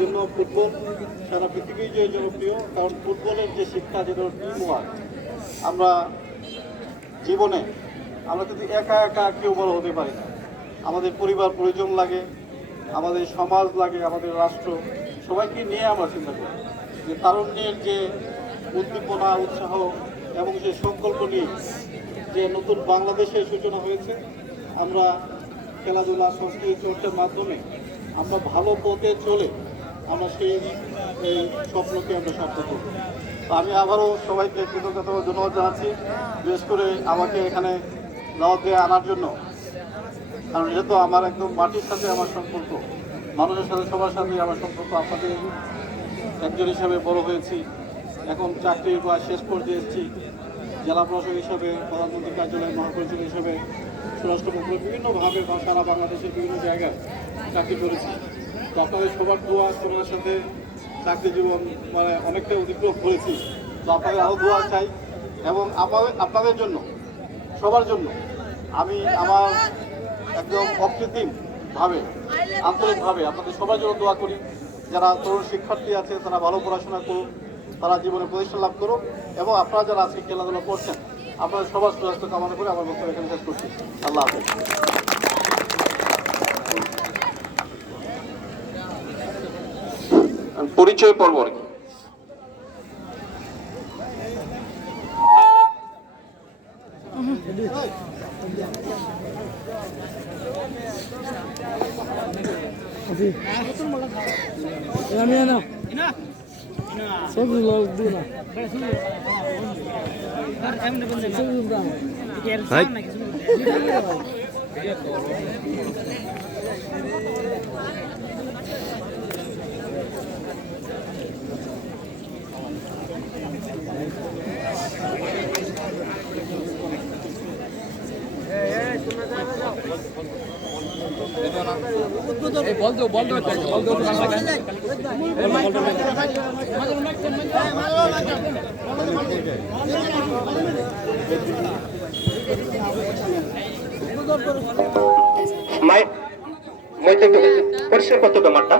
জন্য ফুটবল সারা পৃথিবীর যে জনপ্রিয়, কারণ ফুটবলের যে শিক্ষা যেটা টিম ওয়ার্ক আমরা জীবনে, আমরা কিন্তু একা একা কেউ বড় হতে পারি না, আমাদের পরিবার প্রয়োজন লাগে, আমাদের সমাজ লাগে, আমাদের রাষ্ট্র, সবাইকে নিয়ে আমরা চিন্তা করি। যে তারুণ্যের যে উদ্দীপনা, উৎসাহ এবং যে সংকল্প নিয়ে যে নতুন বাংলাদেশের সূচনা হয়েছে, আমরা খেলাধুলা, সংস্কৃতি চর্চার মাধ্যমে আমরা ভালো পথে চলে আমরা সেই এই স্বপ্নকে আমরা সার্থক তো আমি আবারও সবাইকে কৃতজ্ঞতা ধন্যবাদ জানাচ্ছি, বিশেষ করে আমাকে এখানে দাওয়াত দিয়ে আনার জন্য। কারণ এটা তো আমার একদম মাটির সাথে আমার সম্পর্ক। মানুষের সাথে, সবার সাথে আমার সম্পর্ক। আপনাদের একজন হিসাবে বড় হয়েছি। এখন চাকরির বা শেষ পর্যায়ে এসেছি। জেলা প্রশাসক হিসাবে, প্রধানমন্ত্রী কার্যালয়ের মহাপরিচালক হিসাবে, স্বরাষ্ট্রমন্ত্রী বিভিন্নভাবে সারা বাংলাদেশের বিভিন্ন জায়গায় চাকরি করেছি। আপনাদের সবার দোয়া করার সাথে চাকরি জীবন মানে অনেকটাই অতিক্রম করেছি। তো আপনাদের আরও দোয়া চাই এবং আমাদের আপনাদের জন্য, সবার জন্য আমি আমার একদম অকৃত্রিম ভাবে, আন্তরিকভাবে আপনাদের সবার জন্য দোয়া করি। যারা তরুণ শিক্ষার্থী আছে, তারা ভালো পড়াশোনা করুন তারা জীবনে প্রতিষ্ঠা লাভ করুক এবং আপনারা যারা আজকে খেলাধুলা করছেন, আপনাদের সবার সুস্বাস্থ্য কামনা করে আমার বক্তব্য এখানে শেষ করছি। আল্লাহ হাফেজ। পরিচয় পর্ব আর কি। আমি না সব লোক মাই মই তো একটু পরিষ্কার করতে তোমারটা